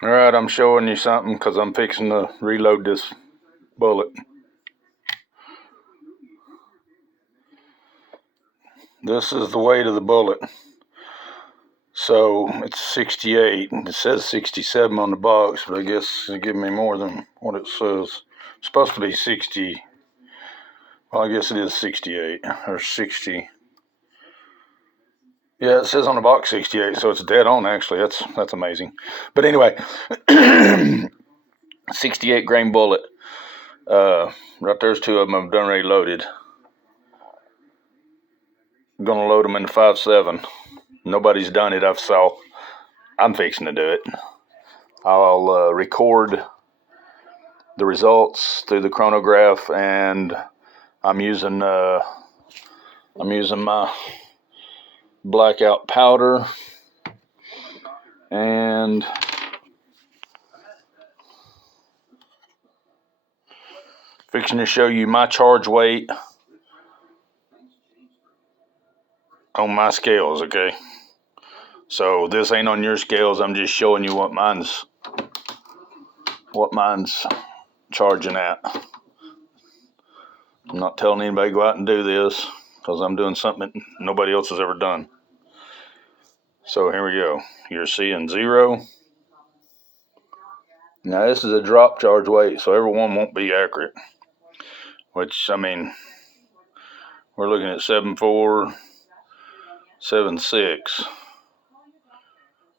Alright, I'm showing you something because I'm fixing to reload this bullet. This is the weight of the bullet. So it's 68. It says 67 on the box, but I guess they give me more than what it says. It's supposed to be 60. Well, I guess it is 68 or 60. Yeah, it says on the box 68, so it's dead on actually. That's amazing. But anyway, 68 grain bullet. Right there's two of them I've done already loaded. I'm gonna load them in the 5.7. Nobody's done it. I'm fixing to do it. I'll record the results through the chronograph, and I'm using my blackout powder and fixing to show you my charge weight on my scales. Okay, so this ain't on your scales. I'm just showing you what mine's charging at. I'm not telling anybody to go out and do this because I'm doing something that nobody else has ever done. So here we go. You're seeing 0. Now this is a drop charge weight, so every one won't be accurate. Which, I mean, we're looking at 7.4, 7.6.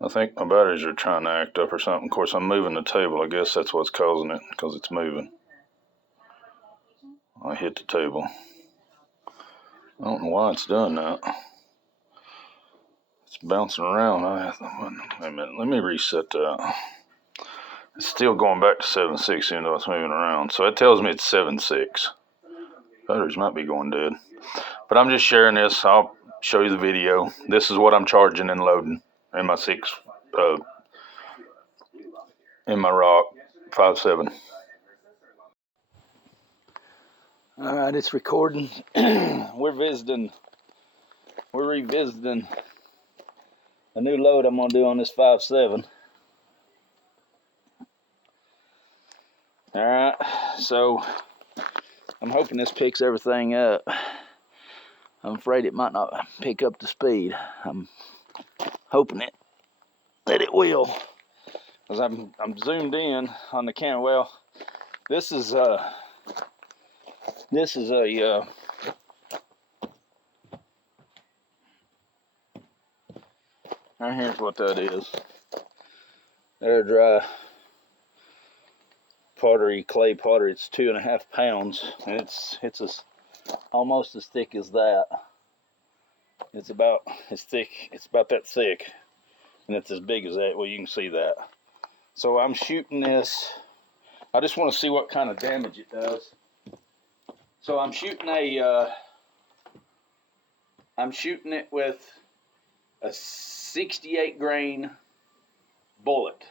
I think my batteries are trying to act up or something. Of course, I'm moving the table. I guess that's what's causing it, because it's moving. I hit the table. I don't know why it's done that. It's bouncing around. Wait a minute. Let me reset that. It's still going back to 7.6 even though it's moving around. So it tells me it's 7.6. Batteries might be going dead. But I'm just sharing this. I'll show you the video. This is what I'm charging and loading in my in my Rock 5.7. All right, it's recording. We're revisiting a new load I'm gonna do on this 5.7. All right, so I'm hoping this picks everything up. I'm afraid it might not pick up the speed. I'm hoping that it will, because I'm zoomed in on the camera. Well, this is a right here's what that is. Air dry pottery, clay pottery. It's 2.5 pounds, and it's almost as thick as that. It's about as thick. It's about that thick, and it's as big as that. Well, you can see that. So I'm shooting this. I just want to see what kind of damage it does. So I'm shooting it with a 68 grain bullet.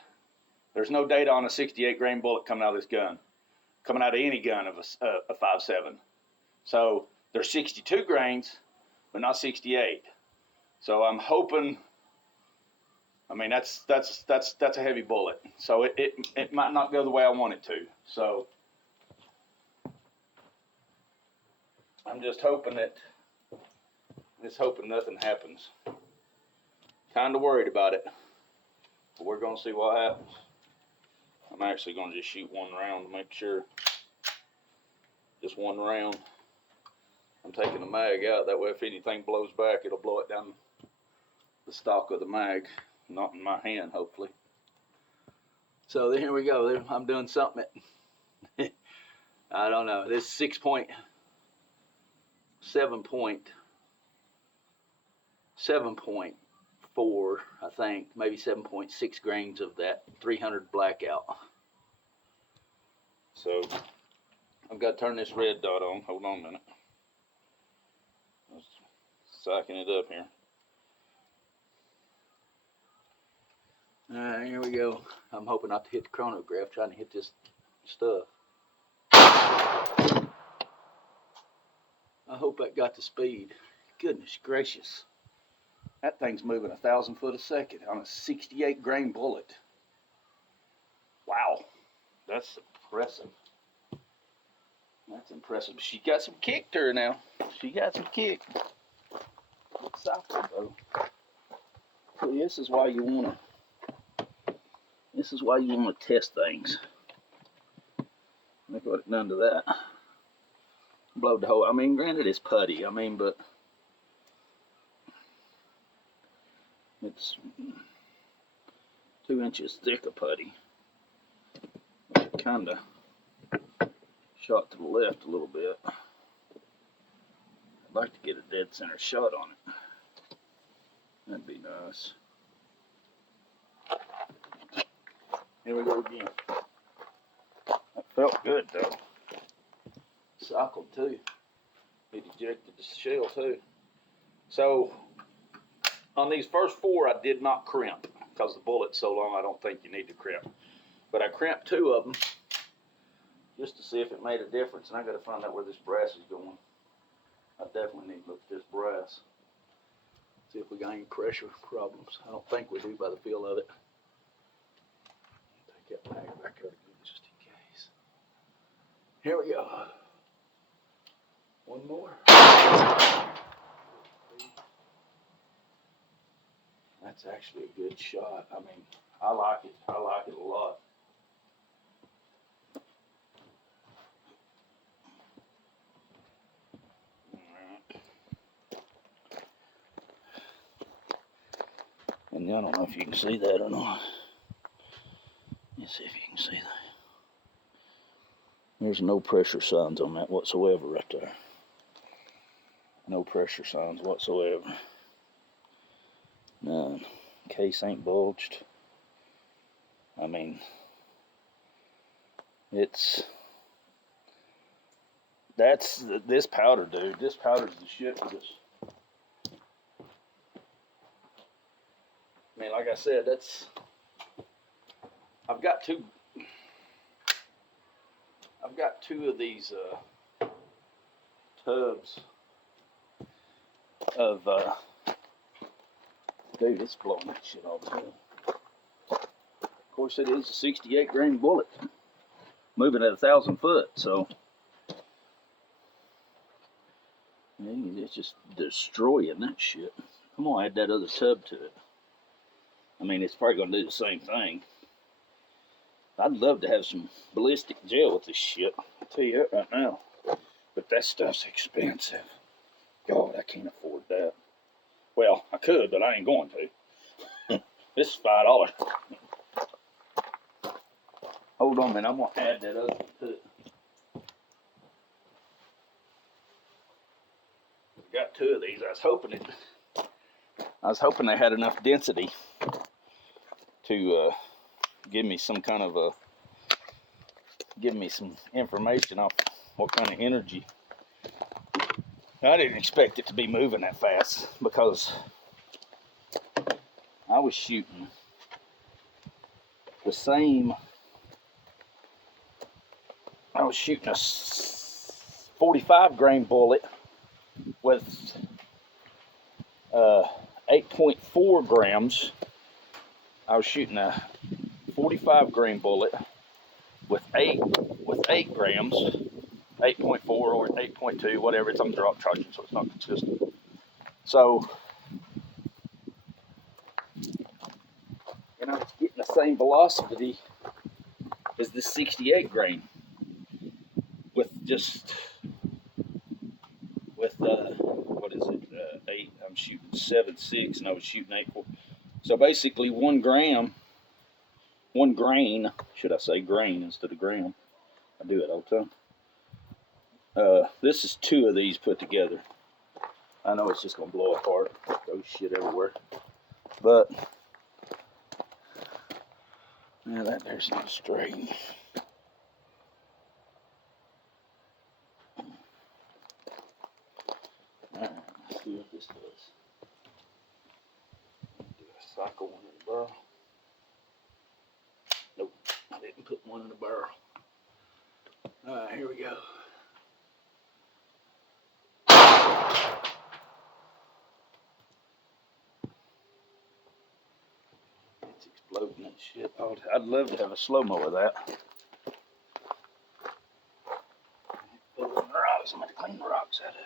There's no data on a 68 grain bullet coming out of this gun, coming out of any gun of a 5.7. So there's 62 grains, but not 68. So I'm hoping. I mean, that's a heavy bullet. So it might not go the way I want it to. So I'm just hoping nothing happens. Kind of worried about it, but we're gonna see what happens. I'm actually gonna just shoot one round to make sure. Just one round. I'm taking the mag out. That way, if anything blows back, it'll blow it down the stock of the mag, not in my hand, hopefully. So here we go. I'm doing something. I don't know. This 7.4, I think, maybe 7.6 grains of that 300 blackout. So I've got to turn this red dot on. Hold on a minute. Let's psyching it up here. All right, here we go. I'm hoping not to hit the chronograph, trying to hit this stuff. I hope that got the speed. Goodness gracious. That thing's moving 1,000 foot a second on a 68 grain bullet. That's impressive. That's impressive. She got some kick to her now. She got some kick. Good cycle though. So this is why you wanna test things. Look what it done to that. Blowed the hole. I mean, granted it's putty. I mean, but it's 2 inches thick of putty. It kinda shot to the left a little bit. I'd like to get a dead center shot on it. That'd be nice. Here we go again. That felt good though. Cycled too. It ejected the shell too. So on these first 4 I did not crimp because the bullet's so long I don't think you need to crimp. But I crimped 2 of them just to see if it made a difference, and I got to find out where this brass is going. I definitely need to look at this brass. See if we got any pressure problems. I don't think we do by the feel of it. Take that bag back there just in case. Here we go. One more. That's actually a good shot. I mean, I like it. I like it a lot. And I don't know if you can see that or not. Let's see if you can see that. There's no pressure signs on that whatsoever right there. No pressure signs whatsoever. None. Case ain't bulged. I mean, that's this powder, dude. This powder's the shit for this. I mean, like I said, I've got two of these tubs of dude, it's blowing that shit all the time. Of course, it is a 68 grain bullet moving at 1,000 foot, so it's just destroying that shit. I'm gonna add that other tub to it. I mean, it's probably gonna do the same thing. I'd love to have some ballistic gel with this shit. I'll tell you that right now. But that stuff's expensive. God, I can't afford that. Well, I could, but I ain't going to. This is $5. Hold on a minute, I'm gonna add that other to it. Got 2 of these. I was hoping they had enough density to give me some kind of give me some information off what kind of energy. I didn't expect it to be moving that fast because I was shooting the same. I was shooting a 45 grain bullet with 8.4 grams. I was shooting a 45 grain bullet with 8 grams, 8.4 or 8.2, whatever. It's on drop charging, so it's not consistent. So, and I was getting the same velocity as the 68 grain with what is it? 8. I'm shooting 7.6, and I was shooting 8.4. So basically, 1 grain, should I say grain instead of gram? I do it all the time. This is 2 of these put together. I know it's just gonna blow apart, throw shit everywhere, but yeah, that there's not straight. Alright, let's see what this does. Do a cycle one in the barrel. Nope, I didn't put one in the barrel. Alright, here we go. It's exploding that shit. I'd love to have a slow-mo of that. somebody to clean the rocks out of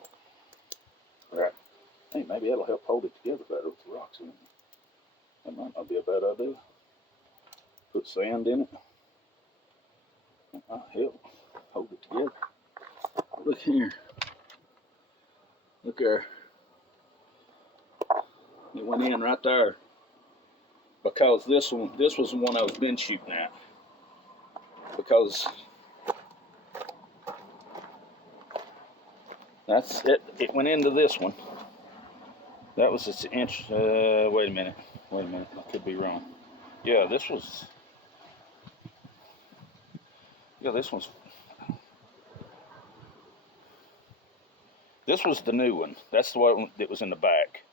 it. Right. Hey, maybe that'll help hold it together better with the rocks in it. That might not be a bad idea. Put sand in it. That might help hold it together. Look here. Look there. It went in right there. Because this was the one I was been shooting at. Because that's it. It went into this one. That was its inch. Wait a minute. I could be wrong. Yeah, this was. Yeah, this was the new one. That's the one that was in the back.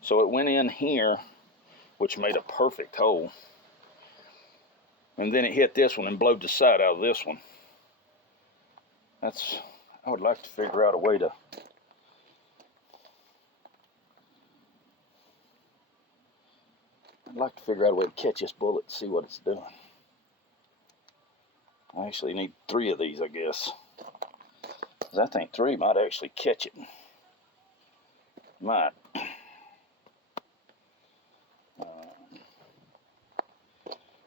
So it went in here, which made a perfect hole. And then it hit this one and blowed the side out of this one. I would like to figure out a way to. I'd like to figure out a way to catch this bullet and see what it's doing. I actually need 3 of these, I guess. Because I think 3 might actually catch it. Might.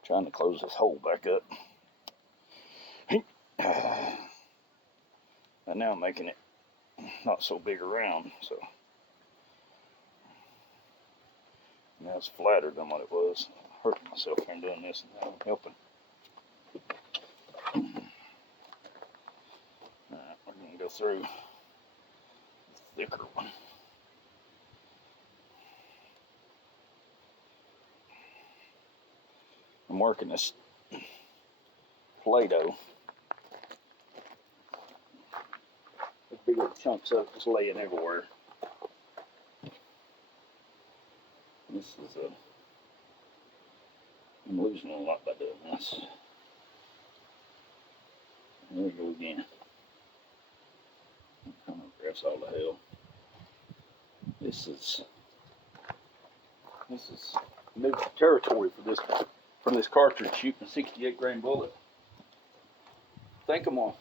Trying to close this hole back up. And now I'm making it not so big around, so now it's flatter than what it was. I'm hurting myself here doing this, and now I'm helping. Alright, we're going to go through the thicker one. I'm working this Play-Doh. The big little chunks of it just laying everywhere. This is I'm losing a lot by doing this. There we go again. That's all the hell. This is new territory for this cartridge shooting a 68 grain bullet. I think I'm gonna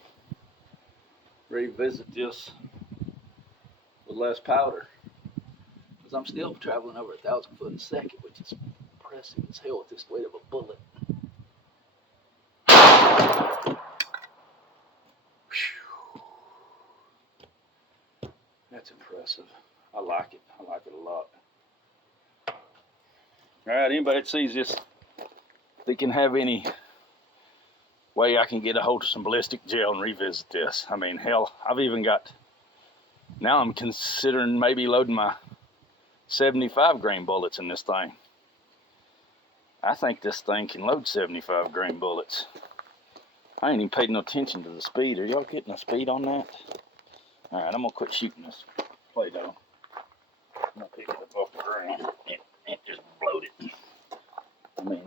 revisit this with less powder, because I'm still traveling over 1,000 foot a second, which is impressive as hell with this weight of a bullet. That's impressive. I like it. I like it a lot. Alright, anybody that sees this, they can have any way I can get a hold of some ballistic gel and revisit this. I mean, hell, I've even got, now I'm considering maybe loading my 75 grain bullets in this thing. I think this thing can load 75 grain bullets. I ain't even paid no attention to the speed. Are y'all getting the speed on that? Alright, I'm gonna quit shooting this Play-Doh. I'm gonna pick it up off the ground and just bloat it. I mean,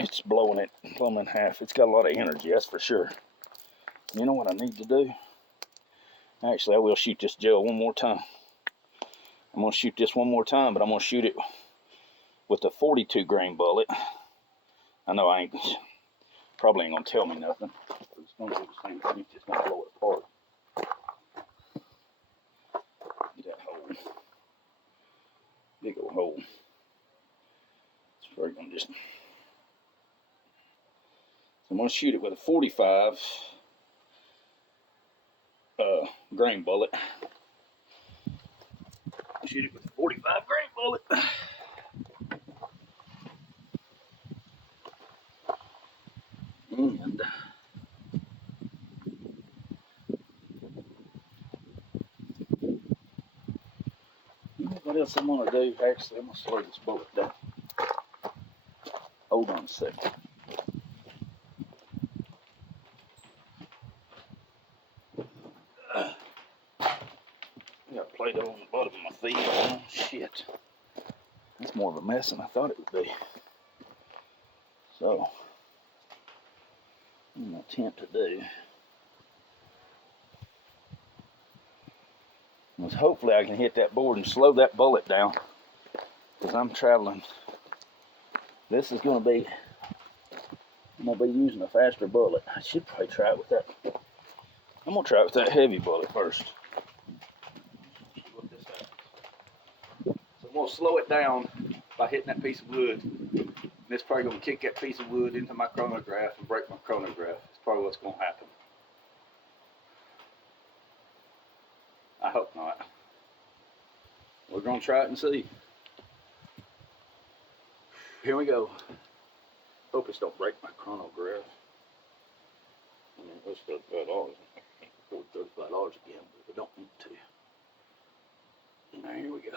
it's blowing in half. It's got a lot of energy, that's for sure. You know what I need to do? Actually, I will shoot this gel one more time. I'm gonna shoot this one more time, but I'm gonna shoot it with a 42 grain bullet. I know I ain't probably ain't gonna tell me nothing. It's gonna do the same thing, it's just gonna blow it apart. Get that hole. Big old hole. It's probably gonna just. So I'm gonna shoot it with a 45 grain bullet. Shoot it with a 45 grain bullet. And what else I'm gonna do? Actually, I'm gonna slow this bullet down. Hold on a second. I got Play-Doh on the bottom of my feet. Oh shit. That's more of a mess than I thought it would be. So, I'm gonna attempt to do is hopefully I can hit that board and slow that bullet down, because I'm traveling. This is going to be I'm gonna be using a faster bullet. I should probably try it with that. I'm gonna try it with that heavy bullet first. So I'm gonna slow it down by hitting that piece of wood. And it's probably gonna kick that piece of wood into my chronograph and break my chronograph. That's probably what's gonna happen. I hope not. We're gonna try it and see. Here we go. Hope this don't break my chronograph. I mean, it's $35. I can't afford $35 again, but we don't need to. Now, here we go.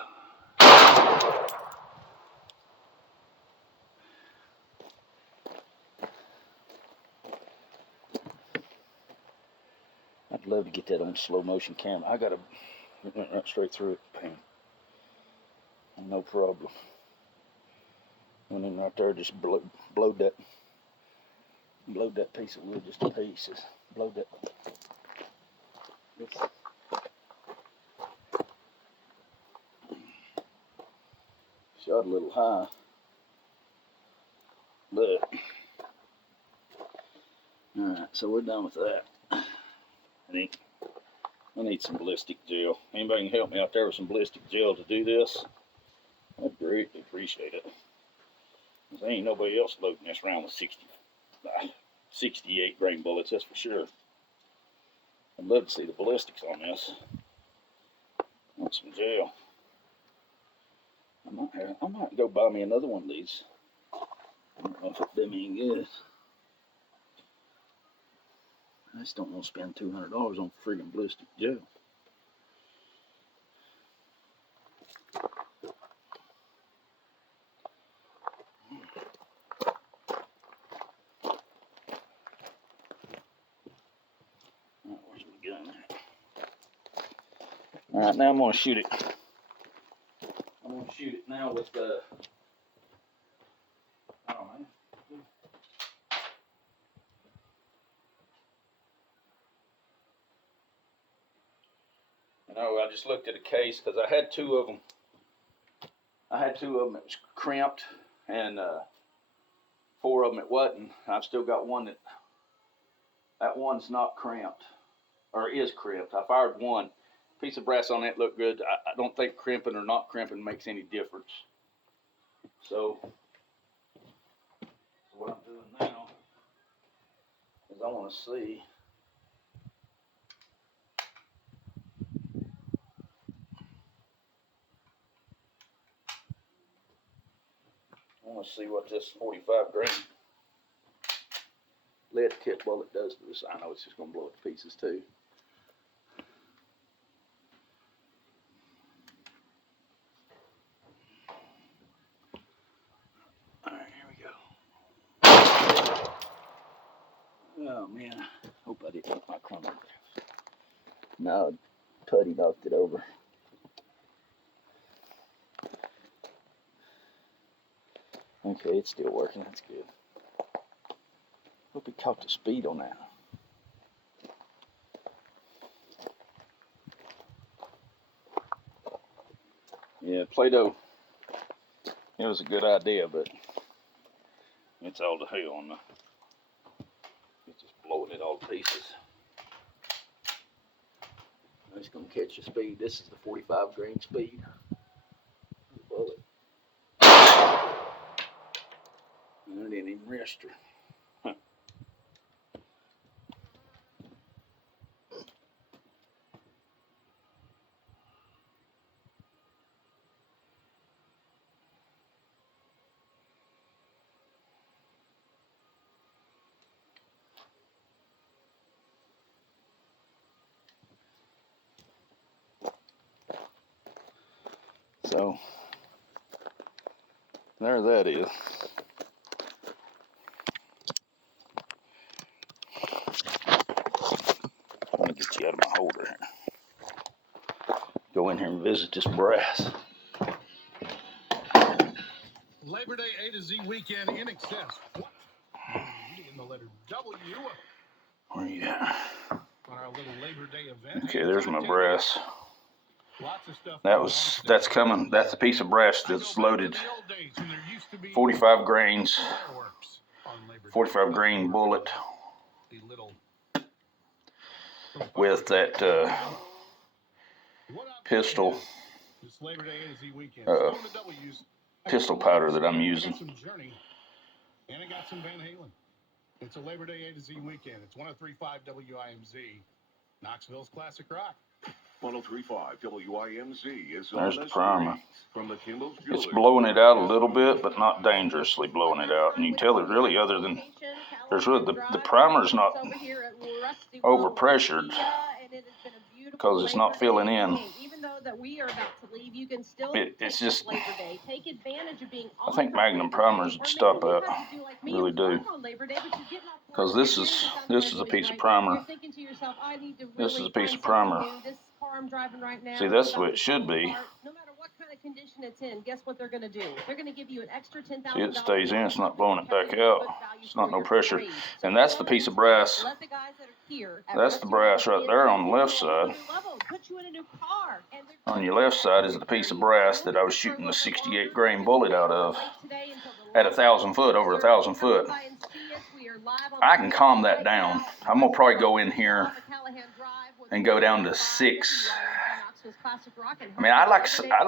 I'd love to get that on slow motion camera. I gotta run right straight through it, bam. No problem. Went in right there, just blowed that piece of wood just to pieces. Blowed that. Shot a little high, but all right. So we're done with that. I need some ballistic gel. Anybody can help me out there with some ballistic gel to do this? I'd greatly appreciate it. There ain't nobody else loading this round with 68 grain bullets, that's for sure. I'd love to see the ballistics on this. I want some gel. I might go buy me another one of these. I don't know if it did me any good. I just don't want to spend $200 on friggin' ballistic gel. Where's my gun at? Alright, now I'm going to shoot it. I'm going to shoot it now with the... Oh, man. I just looked at a case because I had two of them. I had two of them that was crimped, and 4 of them it wasn't. I've still got one that one's not crimped, or is crimped. I fired one piece of brass on it, looked good. I don't think crimping or not crimping makes any difference. So what I'm doing now is I want to see. I want to see what this 45 grain lead tip bullet does to this. I know it's just going to blow it to pieces too. Alright, here we go. Oh man, hope I didn't hit my chronograph. No, Putty knocked it over. Okay, it's still working, that's good. Hope he caught the speed on that. Yeah, Play-Doh, it was a good idea, but it's all to hell on the, it's just blowing it all to pieces. It's gonna catch the speed. This is the 45 grain speed. Bullet. And I didn't even rest her. Huh. So there that is. I'm gonna get you out of my holder here. Go in here and visit this brass. Labor Day A to Z weekend in excess. In the letter W. Where you at? On our little Labor Day event. Okay, there's my brass. Lots of stuff. That's coming. That's a piece of brass that's loaded 45 grains 45 grain bullet The little with that pistol This Labor Day A to Z weekend. uh, Still in the W's. pistol powder that I'm using. Got some Journey, and I got some Van Halen. It's a Labor Day A to Z weekend. It's 103.5 WIMZ, Knoxville's classic rock. 103.5 WIMZ is There's on the the primer. streets from the Kimball's It's Jewelers. blowing it out a little bit, but not dangerously blowing it out. And you can tell it really, other than there's really the primer's not over pressured because it's not filling in. It's just, I think Magnum primers would stop that. Really do. Because this is a piece of primer. This is a piece of primer. See, that's the way it should be. No matter what kind of condition it's in, guess what they're going to do? They're going to give you an extra $10,000. See, it stays in. It's not blowing it back out. It's not no pressure. And that's the piece of brass. That's the brass right there on the left side. On your left side is the piece of brass that I was shooting the 68 grain bullet out of at 1,000 foot, over 1,000 foot. I can calm that down. I'm gonna probably go in here and go down to 6. I mean, I'd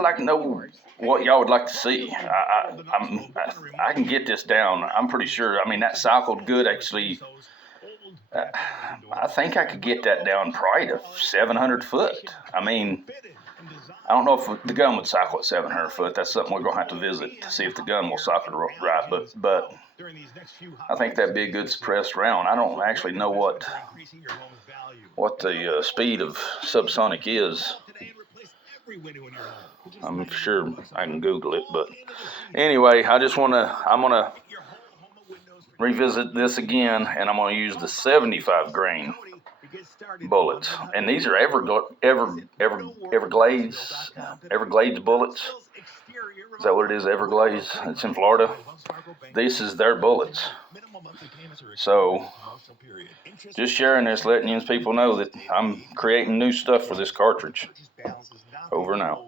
like to know what y'all would like to see. I can get this down. I'm pretty sure. I mean, that cycled good actually. I think I could get that down probably to 700 foot. I mean, I don't know if the gun would cycle at 700 foot. That's something we're gonna have to visit to see if the gun will cycle right. But I think that'd be a good suppressed round. I don't actually know what the speed of subsonic is. I'm sure I can Google it, but anyway, I'm gonna revisit this again, and I'm gonna use the 75 grain bullets. And these are Everglades bullets. Is that what it is? Everglades? It's in Florida. This is their bullets. So just sharing this, letting you people know that I'm creating new stuff for this cartridge. Over and out.